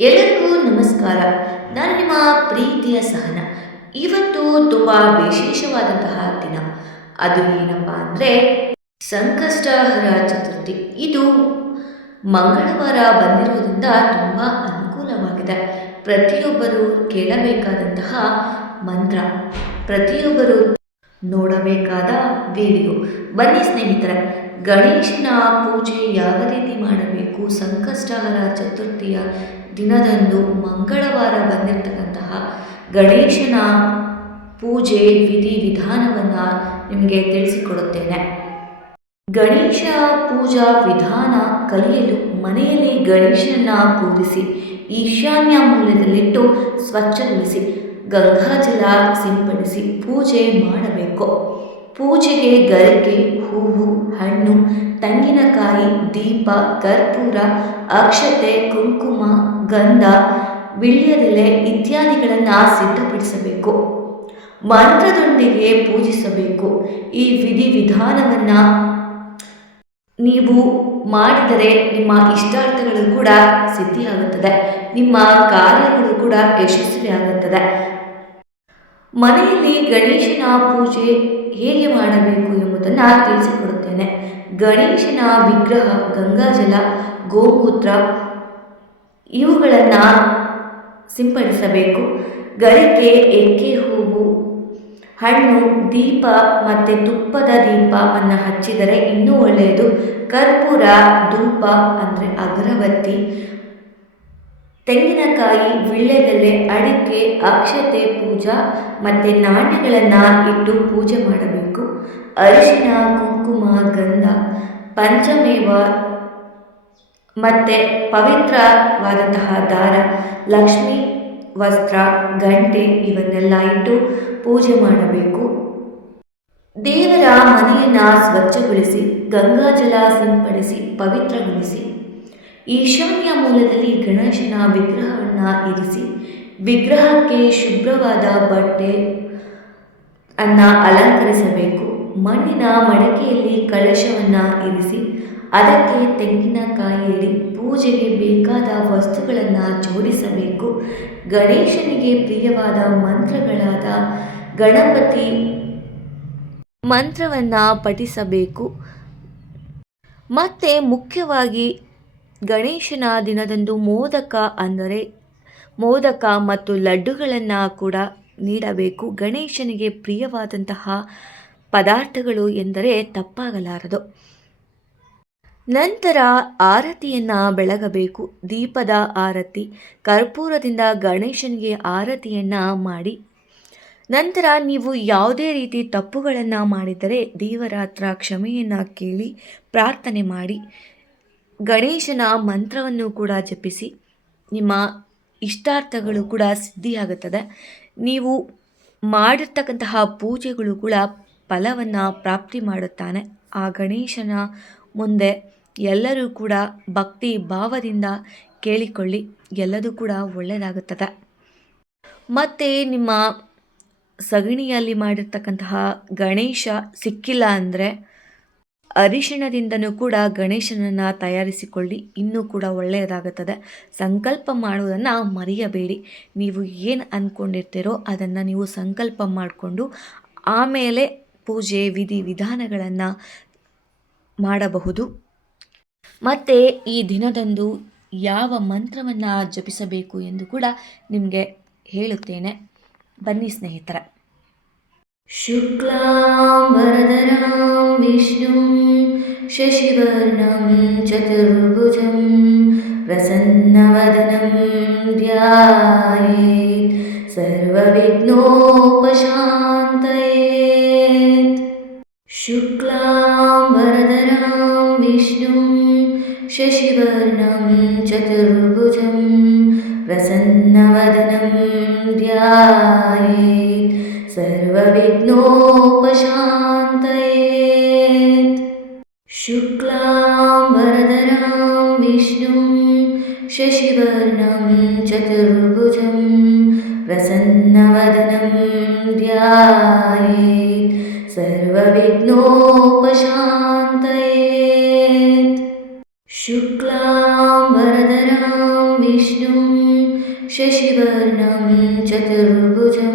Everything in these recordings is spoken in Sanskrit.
ಎಲ್ಲರಿಗೂ ನಮಸ್ಕಾರ. ನಾನು ನಿಮ್ಮ ಪ್ರೀತಿಯ ಸಹನ. ಇವತ್ತು ತುಂಬ ವಿಶೇಷವಾದಂತಹ ದಿನ. ಅದು ಏನಪ್ಪ ಅಂದರೆ ಸಂಕಷ್ಟಹರ ಚತುರ್ಥಿ. ಇದು ಮಂಗಳವಾರ ಬಂದಿರುವುದರಿಂದ ತುಂಬ ಅನುಕೂಲವಾಗಿದೆ. ಪ್ರತಿಯೊಬ್ಬರು ಕೇಳಬೇಕಾದಂತಹ ಮಂತ್ರ, ಪ್ರತಿಯೊಬ್ಬರು ನೋಡಬೇಕಾದ ವಿಡಿಯೋ. ಬನ್ನಿ ಸ್ನೇಹಿತರೆ, ಗಣೇಶನ ಪೂಜೆ ಯಾವ ರೀತಿ ಮಾಡಬೇಕು, ಸಂಕಷ್ಟಹರ ಚತುರ್ಥಿಯ ದಿನದಂದು ಮಂಗಳವಾರ ಬಂದಿರತಕ್ಕಂತಹ ಗಣೇಶನ ಪೂಜೆ ವಿಧಾನವನ್ನು ನಿಮಗೆ ತಿಳಿಸಿಕೊಡುತ್ತೇನೆ. ಗಣೇಶ ಪೂಜಾ ವಿಧಾನ ಕಲಿಯಲು ಮನೆಯಲ್ಲಿ ಗಣೇಶನ ಕೂರಿಸಿ ಈಶಾನ್ಯ ಮೂಲದಲ್ಲಿಟ್ಟು ಸ್ವಚ್ಛಗೊಳಿಸಿ ಗಂಗಾಜಲ ಸಿಂಪಡಿಸಿ ಪೂಜೆ ಮಾಡಬೇಕು. ಪೂಜೆಗೆ ಗರಿಕೆ, ಹೂವು, ಹಣ್ಣು, ತೆಂಗಿನಕಾಯಿ, ದೀಪ, ಕರ್ಪೂರ, ಅಕ್ಷತೆ, ಕುಂಕುಮ, ಗಂಧ, ವೀಳ್ಯದೆಲೆ ಇತ್ಯಾದಿಗಳನ್ನು ಸಿದ್ಧಪಡಿಸಬೇಕು. ಮಂತ್ರದೊಂದಿಗೆ ಪೂಜಿಸಬೇಕು. ಈ ವಿಧಾನವನ್ನು ನೀವು ಮಾಡಿದರೆ ನಿಮ್ಮ ಇಷ್ಟಾರ್ಥಗಳು ಕೂಡ ಸಿದ್ಧಿಯಾಗುತ್ತದೆ, ನಿಮ್ಮ ಕಾರ್ಯಗಳು ಕೂಡ ಯಶಸ್ವಿಯಾಗುತ್ತದೆ. ಮನೆಯಲ್ಲಿ ಗಣೇಶನ ಪೂಜೆ ಹೇಗೆ ಮಾಡಬೇಕು ಎಂಬುದನ್ನು ತಿಳಿಸಿಕೊಡುತ್ತೇನೆ. ಗಣೇಶನ ವಿಗ್ರಹ, ಗಂಗಾಜಲ, ಗೋಮೂತ್ರ ಇವುಗಳನ್ನು ಸಿಂಪಡಿಸಬೇಕು. ಗರಿಕೆ, ಎಕ್ಕೆ ಹೂವು, ಹಣ್ಣು, ದೀಪ ಮತ್ತು ತುಪ್ಪದ ದೀಪವನ್ನು ಹಚ್ಚಿದರೆ ಇನ್ನೂ ಒಳ್ಳೆಯದು. ಕರ್ಪೂರ, ಧೂಪ ಅಂದರೆ ಅಗರಬತ್ತಿ, ತೆಂಗಿನಕಾಯಿ, ವೀಳ್ಯದೆಲೆ, ಅಡಿಕೆ, ಅಕ್ಷತೆ, ಪೂಜಾ ಮತ್ತು ನಾಣ್ಯಗಳನ್ನು ಇಟ್ಟು ಪೂಜೆ ಮಾಡಬೇಕು. ಅರಿಶಿನ, ಕುಂಕುಮ, ಗಂಧ, ಪಂಚಮೇವ ಮತ್ತು ಪವಿತ್ರವಾದಂತಹ ದಾರ, ಲಕ್ಷ್ಮಿ ವಸ್ತ್ರ, ಗಂಟೆ ಇವನ್ನೆಲ್ಲ ಇಟ್ಟು ಪೂಜೆ ಮಾಡಬೇಕು. ದೇವರ ಮನೆಯನ್ನು ಸ್ವಚ್ಛಗೊಳಿಸಿ ಗಂಗಾಜಲ ಸಿಂಪಡಿಸಿ ಪವಿತ್ರಗೊಳಿಸಿ ಈಶಾನ್ಯ ಮೂಲದಲ್ಲಿ ಗಣೇಶನ ವಿಗ್ರಹವನ್ನು ಇರಿಸಿ ವಿಗ್ರಹಕ್ಕೆ ಶುಭ್ರವಾದ ಬಟ್ಟೆ ಅಲಂಕರಿಸಬೇಕು. ಮಣ್ಣಿನ ಮಡಕೆಯಲ್ಲಿ ಕಳಶವನ್ನು ಇರಿಸಿ ಅದಕ್ಕೆ ತೆಂಗಿನಕಾಯಿಯಲ್ಲಿ ಪೂಜೆಗೆ ಬೇಕಾದ ವಸ್ತುಗಳನ್ನು ಜೋಡಿಸಬೇಕು. ಗಣೇಶನಿಗೆ ಪ್ರಿಯವಾದ ಮಂತ್ರಗಳಾದ ಗಣಪತಿ ಮಂತ್ರವನ್ನು ಪಠಿಸಬೇಕು. ಮತ್ತು ಮುಖ್ಯವಾಗಿ ಗಣೇಶನ ದಿನದಂದು ಮೋದಕ ಮತ್ತು ಲಡ್ಡುಗಳನ್ನು ಕೂಡ ನೀಡಬೇಕು. ಗಣೇಶನಿಗೆ ಪ್ರಿಯವಾದಂತಹ ಪದಾರ್ಥಗಳು ಎಂದರೆ ತಪ್ಪಾಗಲಾರದು. ನಂತರ ಆರತಿಯನ್ನು ಬೆಳಗಬೇಕು. ದೀಪದ ಆರತಿ, ಕರ್ಪೂರದಿಂದ ಗಣೇಶನಿಗೆ ಆರತಿಯನ್ನು ಮಾಡಿ ನಂತರ ನೀವು ಯಾವುದೇ ರೀತಿ ತಪ್ಪುಗಳನ್ನು ಮಾಡಿದರೆ ದೇವರ ಹತ್ರ ಕ್ಷಮೆಯನ್ನು ಕೇಳಿ ಪ್ರಾರ್ಥನೆ ಮಾಡಿ ಗಣೇಶನ ಮಂತ್ರವನ್ನು ಕೂಡ ಜಪಿಸಿ ನಿಮ್ಮ ಇಷ್ಟಾರ್ಥಗಳು ಕೂಡ ಸಿದ್ಧಿಯಾಗುತ್ತದೆ. ನೀವು ಮಾಡಿರ್ತಕ್ಕಂತಹ ಪೂಜೆಗಳು ಕೂಡ ಫಲವನ್ನು ಪ್ರಾಪ್ತಿ ಮಾಡುತ್ತಾನೆ. ಆ ಗಣೇಶನ ಮುಂದೆ ಎಲ್ಲರೂ ಕೂಡ ಭಕ್ತಿ ಭಾವದಿಂದ ಕೇಳಿಕೊಳ್ಳಿ, ಎಲ್ಲದೂ ಕೂಡ ಒಳ್ಳೆಯದಾಗುತ್ತದೆ. ಮತ್ತು ನಿಮ್ಮ ಸಗಣಿಯಲ್ಲಿ ಮಾಡಿರ್ತಕ್ಕಂತಹ ಗಣೇಶ ಸಿಕ್ಕಿಲ್ಲ ಅಂದರೆ ಅರಿಶಿಣದಿಂದನೂ ಕೂಡ ಗಣೇಶನನ್ನು ತಯಾರಿಸಿಕೊಳ್ಳಿ, ಇನ್ನೂ ಕೂಡ ಒಳ್ಳೆಯದಾಗುತ್ತದೆ. ಸಂಕಲ್ಪ ಮಾಡುವುದನ್ನು ಮರೆಯಬೇಡಿ. ನೀವು ಏನು ಅಂದ್ಕೊಂಡಿರ್ತೀರೋ ಅದನ್ನು ನೀವು ಸಂಕಲ್ಪ ಮಾಡಿಕೊಂಡು ಆಮೇಲೆ ಪೂಜೆ ವಿಧಾನಗಳನ್ನು ಮಾಡಬಹುದು. ಮತ್ತು ಈ ದಿನದಂದು ಯಾವ ಮಂತ್ರವನ್ನು ಜಪಿಸಬೇಕು ಎಂದು ಕೂಡ ನಿಮಗೆ ಹೇಳುತ್ತೇನೆ. ಬನ್ನಿ ಸ್ನೇಹಿತರೆ. ಶುಕ್ಲಾಂಬರಧರಂ ವಿಷ್ಣುಂ ಶಶಿವರ್ಣಂ ಚತುರ್ಭುಜಂ ಪ್ರಸನ್ನವದನಂ ಧ್ಯಾಯೇತ್ ಸರ್ವವಿಘ್ನೋಪಶಾಂತಯೇತ್. ಶುಕ್ಲಾಂಬರಧರಂ ವಿಷ್ಣುಂ ಶಶಿವರ್ಣಂ ಚತುರ್ಭುಜಂ ಪ್ರಸನ್ನವದನಂ ಧ್ಯಾಯೇತ್ ಸರ್ವವಿಘ್ನೋಪಶಾಂತಯೇತ್. ಶುಕ್ಲಾಂಬರಧರಂ ವಿಷ್ಣುಂ ಶಶಿವರ್ಣಂ ಚತುರ್ಭುಜಂ ಪ್ರಸನ್ನವದನಂ ಧ್ಯಾಯೇತ್ ಸರ್ವವಿಘ್ನೋಪಶಾಂತಯೇತ್. ಶುಕ್ಲಾಂಬರಧರಂ ವಿಷ್ಣುಂ विष्णुं शशिवर्णं चतुर्भुजं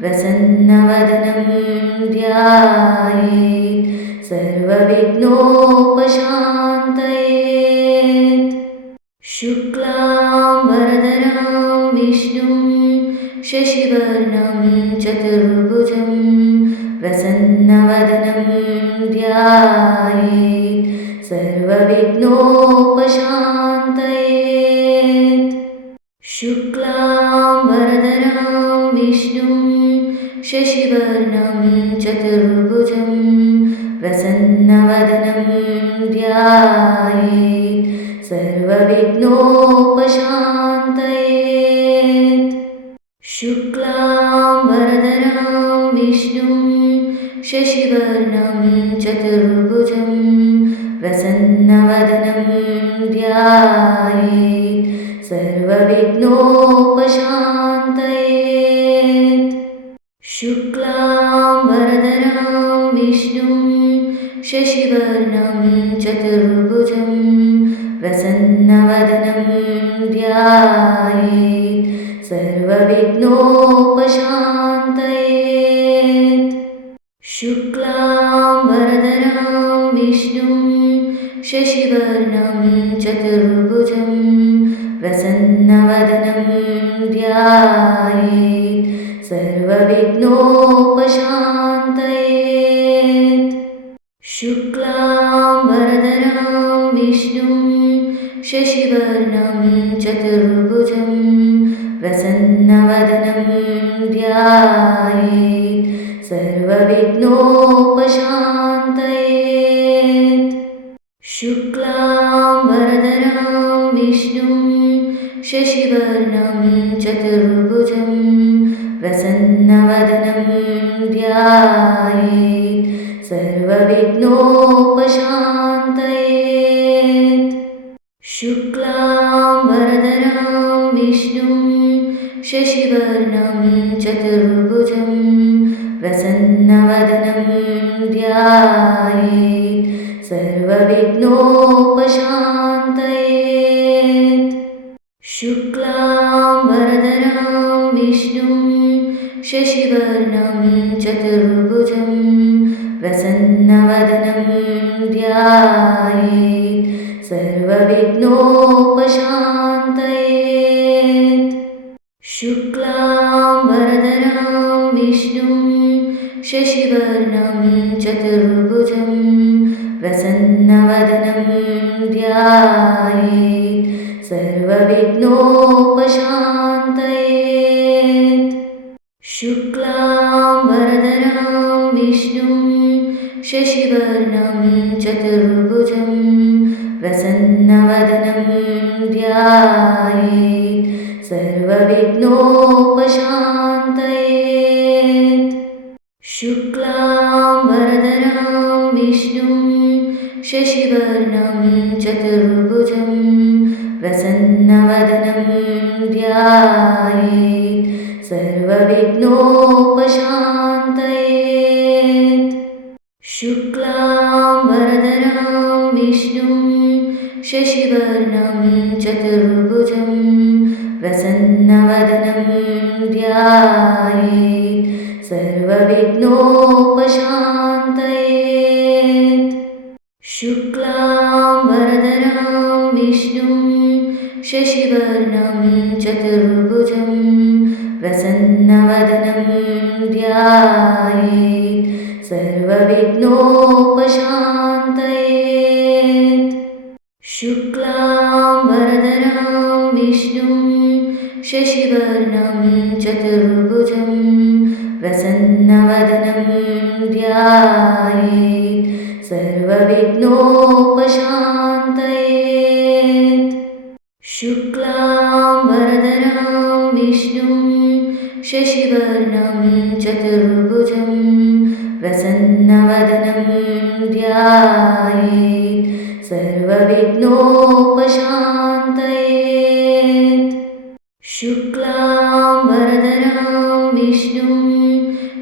प्रसन्नवदनं ध्यायेत् सर्वविघ्नोपशान्तयेत्। शुक्लाम्बरधरं विष्णुं शशिवर्णं चतुर्भुजं प्रसन्नवदनं ध्यायेत् सर्वविघ्नोपशान्तयेत्। शुक्लाम्बरधरं विष्णुं शशिवर्णं चतुर्भुजं प्रसन्नवदनं ध्यायेत् सर्वविघ्नोपशान्तयेत्। शुक्लाम्बरधरं विष्णुं शशिवर्णं चतुर्भुजं प्रसन्नवदनं ध्यायेत् सर्वविघ्नोपशान्तयेत्। शुक्लाम्बरधरं विष्णुं शशिवर्णं चतुर्भुजं प्रसन्नवदनं ध्यायेत् सर्वविघ्नोपशान्तयेत्। शुक्लाम्बरधरं विष्णुं शशिवर्णं चतुर्भुजं प्रसन्नवदनं ध्यायेत् सर्वविघ्नोपशान्तयेत्। शुक्लाम्बरधरं विष्णुं शशिवर्णं चतुर्भुजं प्रसन्नवदनं ध्यायेत् सर्वविघ्नोपशान्तयेत्। शुक्लाम्बरधरं विष्णुं शशिवर्णं चतुर्भुजं प्रसन्नवदनं ध्यायेत् सर्वविघ्नोपशान्तयेत्। शुक्लाम्बरधरं विष्णुं शशिवर्णं चतुर्भुजं प्रसन्नवदनं ध्यायेत् सर्वविघ्नोपशान्तयेत्। शुक्लाम्बरधरं विष्णुं शशिवर्णं चतुर्भुजं प्रसन्नवदनं ध्यायेत् सर्वविघ्नोपशान्तयेत्। शुक्लाम्बरधरं विष्णुं शशिवर्णं चतुर्भुजं प्रसन्नवदनं ध्यायेत् सर्वविघ्नोपशान्तयेत्। शुक्लाम्बरधरं विष्णुं शशिवर्णं चतुर्भुजं प्रसन्नवदनं ध्यायेत् सर्वविघ्नोपशान्तयेत्। शुक्लाम्बरधरं विष्णुं शशिवर्णं चतुर्भुजं प्रसन्नवदनं ध्यायेत् सर्वविघ्नोपशान्तयेत्। शुक्लाम्बरधरं विष्णुं शशिवर्णं चतुर्भुजं प्रसन्नवदनं ध्यायेत् सर्वविघ्नोपशान्तयेत्। शुक्लाम्बरधरं विष्णुं शशिवर्णं चतुर्भुजं प्रसन्नवदनं ध्यायेत् सर्वविघ्नोपशान्तयेत्। शुक्लाम्बरधरं विष्णुं शशिवर्णं चतुर्भुजं प्रसन्नवदनं ध्यायेत् सर्वविघ्नोपशान्तयेत्। शुक्लाम्बरधरं विष्णुं शशिवर्णं चतुर्भुजं प्रसन्नवदनं ध्यायेत् सर्वविघ्नोपशान्तयेत्। शुक्लाम्बरधरं विष्णुं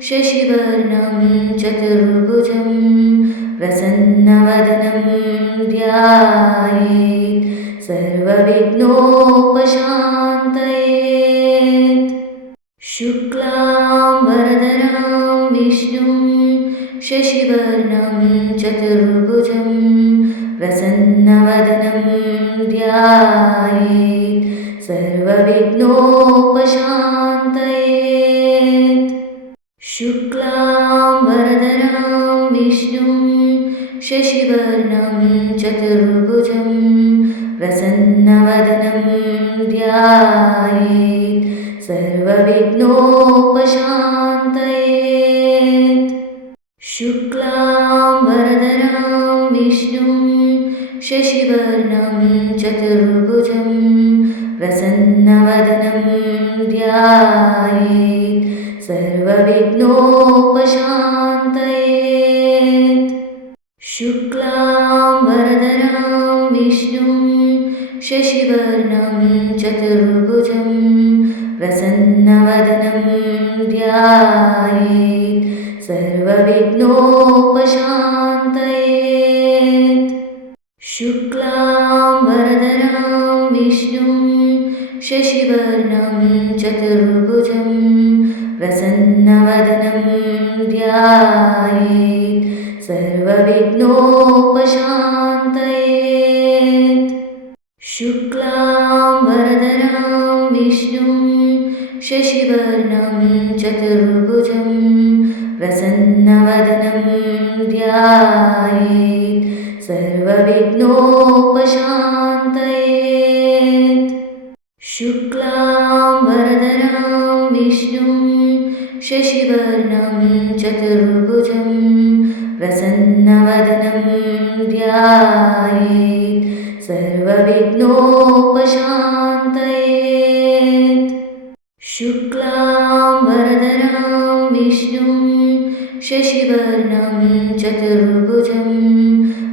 शशिवर्णं चतुर्भुजं प्रसन्नवदनं ध्यायेत् सर्वविघ्नोपशान्तये। शुक्लाम्बरधरं विष्णुं शशिवर्णं चतुर्भुजं प्रसन्नवदनं ध्यायेत् सर्वविघ्नोपशान्तये। शुक्लाम्बरधरं विष्णुं शशिवर्णं चतुर्भुजं प्रसन्नवदनं ध्यायेत् सर्वविघ्नोपशान्तये। शुक्लाम्बरधरं विष्णुं शशिवर्णं चतुर्भुजं प्रसन्नवदनं ध्यायेत् सर्वविघ्नोपशान्तये। शुक्लाम्बरधरं विष्णुं शशिवर्णं चतुर्भुजं प्रसन्नवदनं ध्यायेत् सर्वविघ्नोपशान्तये। शुक्लाम्बरधरं विष्णुं शशिवर्णं चतुर्भुजं प्रसन्नवदनं ध्यायेत् सर्वविघ्नोपशान्तये। शुक्लाम्बरधरं विष्णुं शशिवर्णं चतुर्भुजं प्रसन्नवदनं ध्यायेत् सर्वविघ्नोपशान्तये। शुक्लाम्बरधरं विष्णुं शशिवर्णं चतुर्भुजं प्रसन्नवदनं ध्यायेत् सर्वविघ्नोपशान्तये। शुक्लाम्बरधरं विष्णुं शशिवर्णं चतुर्भुजं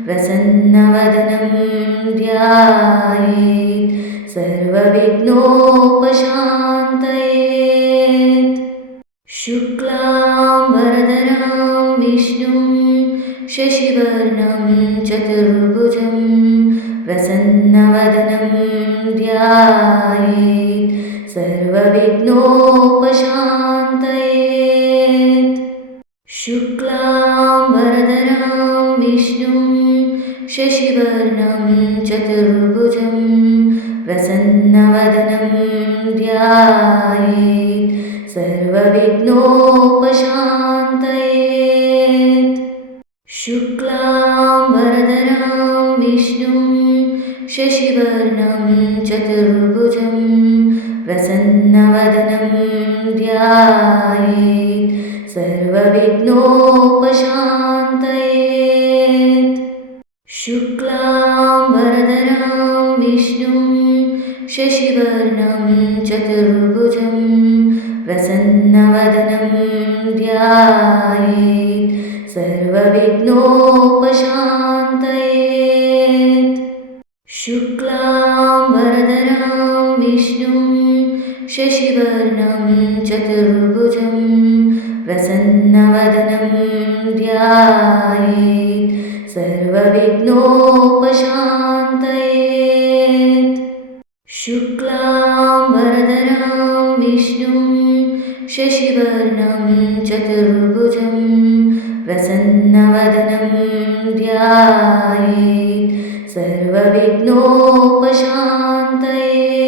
प्रसन्नवदनं ध्यायेत् सर्वविघ्नोपशान्तये। शुक्लाम्बरधरं विष्णुं शशिवर्णं चतुर्भुजं प्रसन्नवदनं ध्यायेत् सर्वविघ्नोपशान्तये। शुक्लाम्बरधरं विष्णुं शशिवर्णं चतुर्भुजं प्रसन्नवदनं ध्यायेत् सर्वविघ्नोपशान्तये। शुक्लाम्बरधरं विष्णुं शशिवर्णं चतुर्भुजं प्रसन्नवदनं ध्यायेत् सर्वविघ्नोपशान्तये। शुक्लाम्बरधरं विष्णुं शशिवर्णं चतुर्भुजं प्रसन्नवदनं ध्यायेत् सर्वविघ्नोपशान्तये। शुक्लाम्बरधरं विष्णुं शशिवर्णं चतुर्भुजं प्रसन्नवदनं ध्यायेत् सर्वविघ्नोपशान्तये। शुक्लाम्बरधरं विष्णुं शशिवर्णं चतुर्भुजं प्रसन्नवदनं ध्यायेत् सर्वविघ्नोपशान्तये।